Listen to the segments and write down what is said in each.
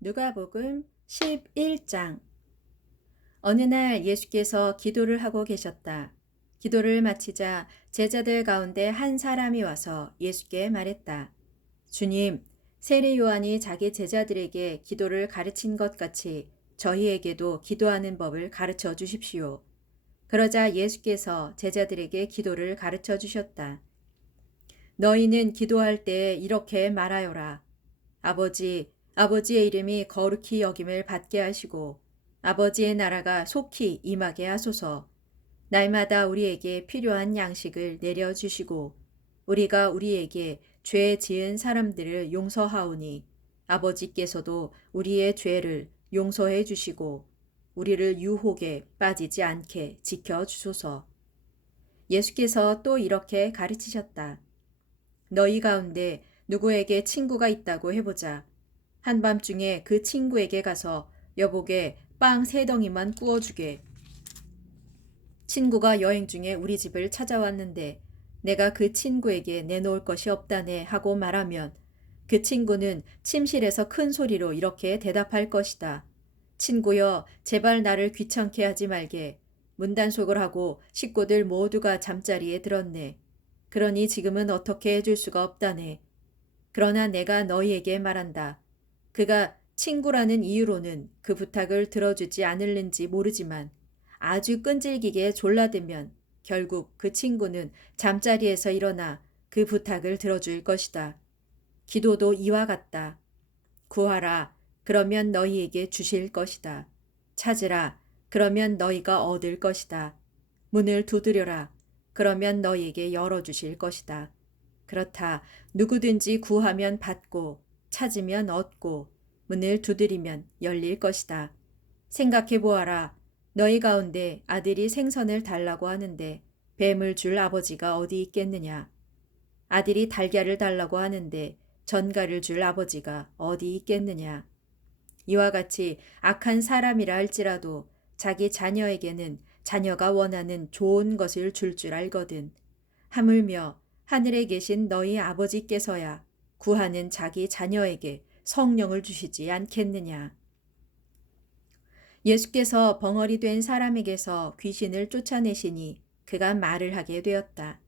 누가복음 11장. 어느 날 예수께서 기도를 하고 계셨다. 기도를 마치자 제자들 가운데 한 사람이 와서 예수께 말했다. 주님, 세례 요한이 자기 제자들에게 기도를 가르친 것 같이 저희에게도 기도하는 법을 가르쳐 주십시오. 그러자 예수께서 제자들에게 기도를 가르쳐 주셨다. 너희는 기도할 때 이렇게 말하여라. 아버지의 이름이 거룩히 여김을 받게 하시고 아버지의 나라가 속히 임하게 하소서. 날마다 우리에게 필요한 양식을 내려주시고 우리가 우리에게 죄 지은 사람들을 용서하오니 아버지께서도 우리의 죄를 용서해 주시고 우리를 유혹에 빠지지 않게 지켜 주소서. 예수께서 또 이렇게 가르치셨다. 너희 가운데 누구에게 친구가 있다고 해보자. 한밤중에 그 친구에게 가서 여보게 빵 3덩이만 구워주게. 친구가 여행 중에 우리 집을 찾아왔는데 내가 그 친구에게 내놓을 것이 없다네 하고 말하면 그 친구는 침실에서 큰 소리로 이렇게 대답할 것이다. 친구여, 제발 나를 귀찮게 하지 말게. 문단속을 하고 식구들 모두가 잠자리에 들었네. 그러니 지금은 어떻게 해줄 수가 없다네. 그러나 내가 너희에게 말한다. 그가 친구라는 이유로는 그 부탁을 들어주지 않을는지 모르지만 아주 끈질기게 졸라들면 결국 그 친구는 잠자리에서 일어나 그 부탁을 들어줄 것이다. 기도도 이와 같다. 구하라. 그러면 너희에게 주실 것이다. 찾으라. 그러면 너희가 얻을 것이다. 문을 두드려라. 그러면 너희에게 열어주실 것이다. 그렇다. 누구든지 구하면 받고 찾으면 얻고 문을 두드리면 열릴 것이다. 생각해 보아라. 너희 가운데 아들이 생선을 달라고 하는데 뱀을 줄 아버지가 어디 있겠느냐. 아들이 달걀을 달라고 하는데 전갈을 줄 아버지가 어디 있겠느냐. 이와 같이 악한 사람이라 할지라도 자기 자녀에게는 자녀가 원하는 좋은 것을 줄 알거든. 하물며 하늘에 계신 너희 아버지께서야 구하는 자기 자녀에게 성령을 주시지 않겠느냐. 예수께서 벙어리 된 사람에게서 귀신을 쫓아내시니 그가 말을 하게 되었다.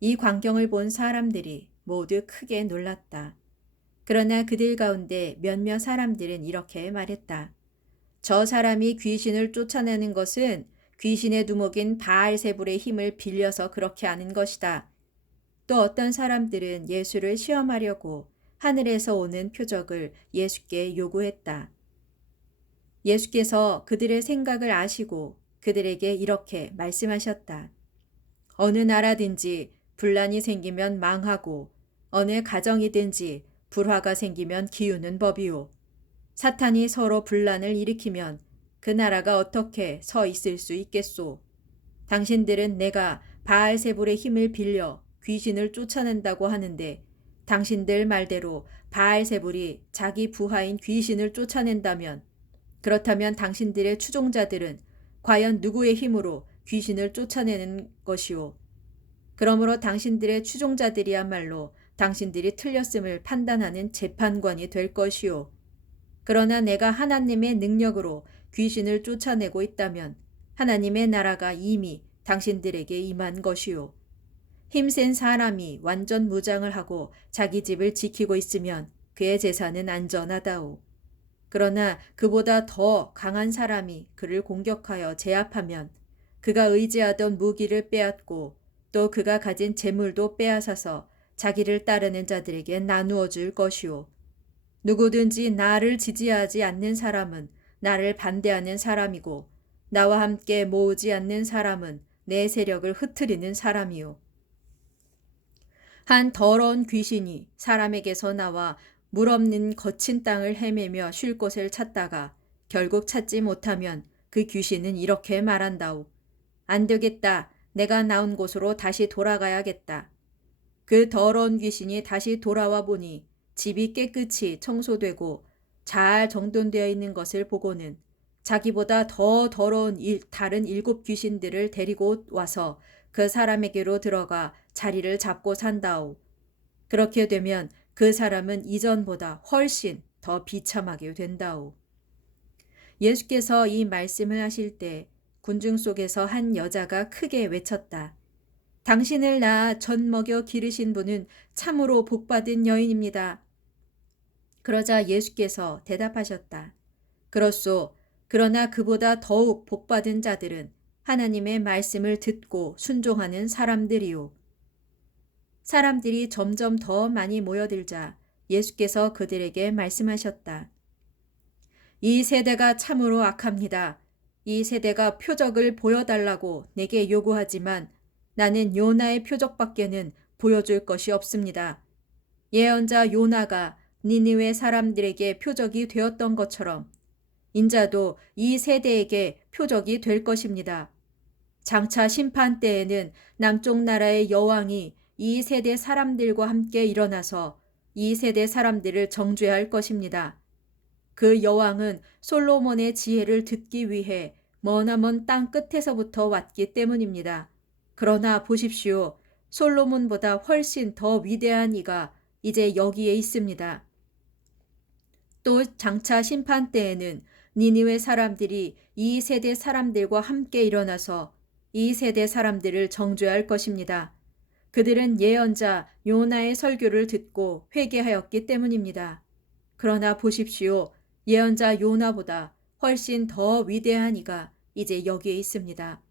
이 광경을 본 사람들이 모두 크게 놀랐다. 그러나 그들 가운데 몇몇 사람들은 이렇게 말했다. 저 사람이 귀신을 쫓아내는 것은 귀신의 두목인 바알세불의 힘을 빌려서 그렇게 하는 것이다. 또 어떤 사람들은 예수를 시험하려고 하늘에서 오는 표적을 예수께 요구했다. 예수께서 그들의 생각을 아시고 그들에게 이렇게 말씀하셨다. 어느 나라든지 분란이 생기면 망하고 어느 가정이든지 불화가 생기면 기우는 법이요. 사탄이 서로 분란을 일으키면 그 나라가 어떻게 서 있을 수 있겠소. 당신들은 내가 바알세불의 힘을 빌려 귀신을 쫓아낸다고 하는데 당신들 말대로 바알세불이 자기 부하인 귀신을 쫓아낸다면 그렇다면 당신들의 추종자들은 과연 누구의 힘으로 귀신을 쫓아내는 것이오. 그러므로 당신들의 추종자들이야말로 당신들이 틀렸음을 판단하는 재판관이 될 것이오. 그러나 내가 하나님의 능력으로 귀신을 쫓아내고 있다면 하나님의 나라가 이미 당신들에게 임한 것이오. 힘센 사람이 완전 무장을 하고 자기 집을 지키고 있으면 그의 재산은 안전하다오. 그러나 그보다 더 강한 사람이 그를 공격하여 제압하면 그가 의지하던 무기를 빼앗고 또 그가 가진 재물도 빼앗아서 자기를 따르는 자들에게 나누어 줄 것이오. 누구든지 나를 지지하지 않는 사람은 나를 반대하는 사람이고 나와 함께 모으지 않는 사람은 내 세력을 흩트리는 사람이요. 한 더러운 귀신이 사람에게서 나와 물 없는 거친 땅을 헤매며 쉴 곳을 찾다가 결국 찾지 못하면 그 귀신은 이렇게 말한다오. 안 되겠다. 내가 나온 곳으로 다시 돌아가야겠다. 그 더러운 귀신이 다시 돌아와 보니 집이 깨끗이 청소되고 잘 정돈되어 있는 것을 보고는 자기보다 더 더러운 다른 7 귀신들을 데리고 와서 그 사람에게로 들어가 자리를 잡고 산다오. 그렇게 되면 그 사람은 이전보다 훨씬 더 비참하게 된다오. 예수께서 이 말씀을 하실 때 군중 속에서 한 여자가 크게 외쳤다. 당신을 낳아 젖 먹여 기르신 분은 참으로 복받은 여인입니다. 그러자 예수께서 대답하셨다. 그렇소. 그러나 그보다 더욱 복받은 자들은 하나님의 말씀을 듣고 순종하는 사람들이요. 사람들이 점점 더 많이 모여들자 예수께서 그들에게 말씀하셨다. 이 세대가 참으로 악합니다. 이 세대가 표적을 보여달라고 내게 요구하지만 나는 요나의 표적밖에는 보여줄 것이 없습니다. 예언자 요나가 니느웨 사람들에게 표적이 되었던 것처럼 인자도 이 세대에게 표적이 될 것입니다. 장차 심판 때에는 남쪽 나라의 여왕이 이 세대 사람들과 함께 일어나서 이 세대 사람들을 정죄할 것입니다. 그 여왕은 솔로몬의 지혜를 듣기 위해 머나먼 땅 끝에서부터 왔기 때문입니다. 그러나 보십시오. 솔로몬보다 훨씬 더 위대한 이가 이제 여기에 있습니다. 또 장차 심판 때에는 니느웨 사람들이 이 세대 사람들과 함께 일어나서 이 세대 사람들을 정죄할 것입니다. 그들은 예언자 요나의 설교를 듣고 회개하였기 때문입니다. 그러나 보십시오. 예언자 요나보다 훨씬 더 위대한 이가 이제 여기에 있습니다.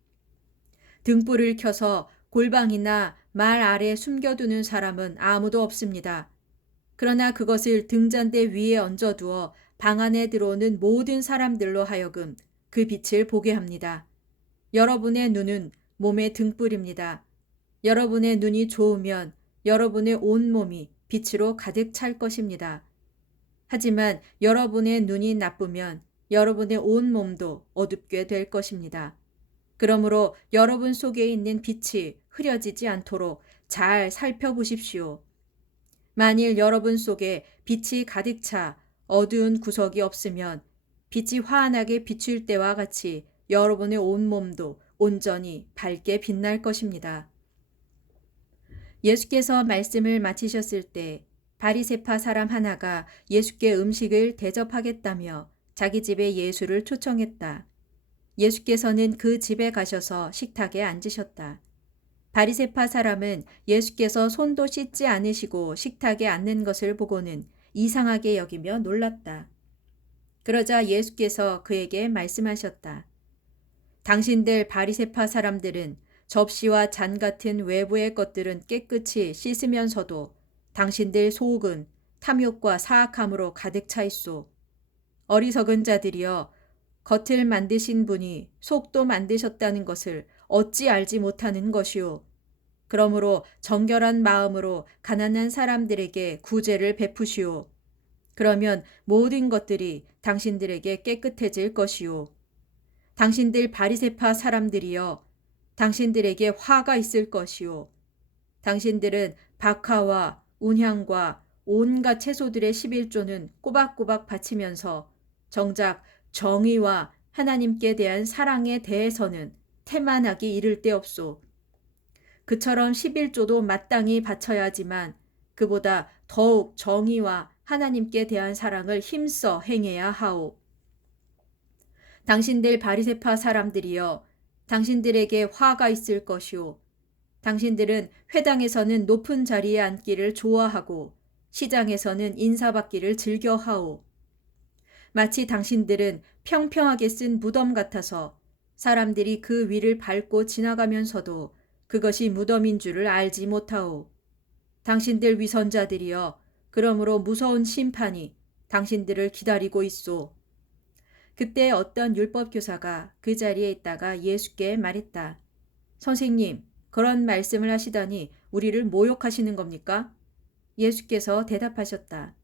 등불을 켜서 골방이나 말 아래 숨겨두는 사람은 아무도 없습니다. 그러나 그것을 등잔대 위에 얹어두어 방 안에 들어오는 모든 사람들로 하여금 그 빛을 보게 합니다. 여러분의 눈은 몸의 등불입니다. 여러분의 눈이 좋으면 여러분의 온몸이 빛으로 가득 찰 것입니다. 하지만 여러분의 눈이 나쁘면 여러분의 온몸도 어둡게 될 것입니다. 그러므로 여러분 속에 있는 빛이 흐려지지 않도록 잘 살펴보십시오. 만일 여러분 속에 빛이 가득 차 어두운 구석이 없으면 빛이 환하게 비출 때와 같이 여러분의 온몸도 온전히 밝게 빛날 것입니다. 예수께서 말씀을 마치셨을 때 바리새파 사람 하나가 예수께 음식을 대접하겠다며 자기 집에 예수를 초청했다. 예수께서는 그 집에 가셔서 식탁에 앉으셨다. 바리새파 사람은 예수께서 손도 씻지 않으시고 식탁에 앉는 것을 보고는 이상하게 여기며 놀랐다. 그러자 예수께서 그에게 말씀하셨다. 당신들 바리새파 사람들은 접시와 잔 같은 외부의 것들은 깨끗이 씻으면서도 당신들 속은 탐욕과 사악함으로 가득 차 있소. 어리석은 자들이여, 겉을 만드신 분이 속도 만드셨다는 것을 어찌 알지 못하는 것이오. 그러므로 정결한 마음으로 가난한 사람들에게 구제를 베푸시오. 그러면 모든 것들이 당신들에게 깨끗해질 것이오. 당신들 바리새파 사람들이여, 당신들에게 화가 있을 것이오. 당신들은 박하와 운향과 온갖 채소들의 11조는 꼬박꼬박 바치면서 정작 정의와 하나님께 대한 사랑에 대해서는 태만하기 이를 데 없소. 그처럼 11조도 마땅히 바쳐야지만 그보다 더욱 정의와 하나님께 대한 사랑을 힘써 행해야 하오. 당신들 바리새파 사람들이여, 당신들에게 화가 있을 것이오. 당신들은 회당에서는 높은 자리에 앉기를 좋아하고 시장에서는 인사받기를 즐겨하오. 마치 당신들은 평평하게 쓴 무덤 같아서 사람들이 그 위를 밟고 지나가면서도 그것이 무덤인 줄을 알지 못하오. 당신들 위선자들이여, 그러므로 무서운 심판이 당신들을 기다리고 있소. 그때 어떤 율법교사가 그 자리에 있다가 예수께 말했다. 선생님, 그런 말씀을 하시다니 우리를 모욕하시는 겁니까? 예수께서 대답하셨다.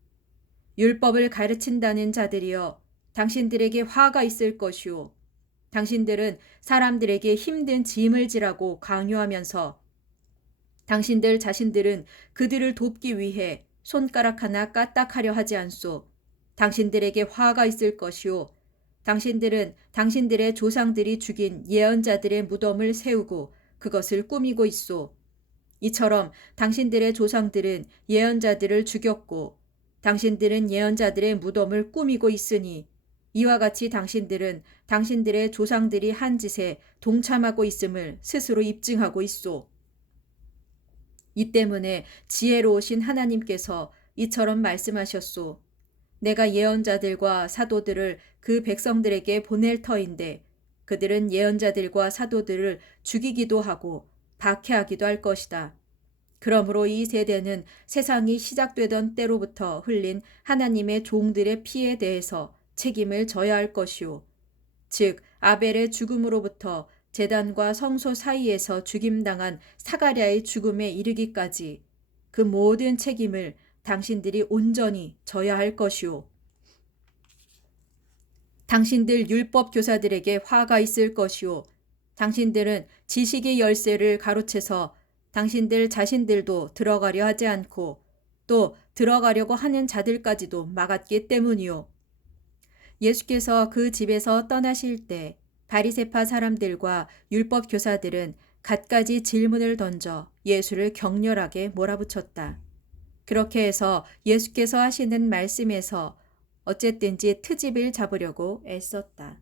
율법을 가르친다는 자들이여, 당신들에게 화가 있을 것이오. 당신들은 사람들에게 힘든 짐을 지라고 강요하면서 당신들 자신들은 그들을 돕기 위해 손가락 하나 까딱하려 하지 않소. 당신들에게 화가 있을 것이오. 당신들은 당신들의 조상들이 죽인 예언자들의 무덤을 세우고 그것을 꾸미고 있소. 이처럼 당신들의 조상들은 예언자들을 죽였고 당신들은 예언자들의 무덤을 꾸미고 있으니 이와 같이 당신들은 당신들의 조상들이 한 짓에 동참하고 있음을 스스로 입증하고 있소. 이 때문에 지혜로우신 하나님께서 이처럼 말씀하셨소. 내가 예언자들과 사도들을 그 백성들에게 보낼 터인데 그들은 예언자들과 사도들을 죽이기도 하고 박해하기도 할 것이다. 그러므로 이 세대는 세상이 시작되던 때로부터 흘린 하나님의 종들의 피에 대해서 책임을 져야 할 것이요. 즉 아벨의 죽음으로부터 제단과 성소 사이에서 죽임당한 사가랴의 죽음에 이르기까지 그 모든 책임을 당신들이 온전히 져야 할 것이요. 당신들 율법 교사들에게 화가 있을 것이요. 당신들은 지식의 열쇠를 가로채서 당신들 자신들도 들어가려 하지 않고 또 들어가려고 하는 자들까지도 막았기 때문이요. 예수께서 그 집에서 떠나실 때 바리새파 사람들과 율법 교사들은 갖가지 질문을 던져 예수를 격렬하게 몰아붙였다. 그렇게 해서 예수께서 하시는 말씀에서 어쨌든지 트집을 잡으려고 애썼다.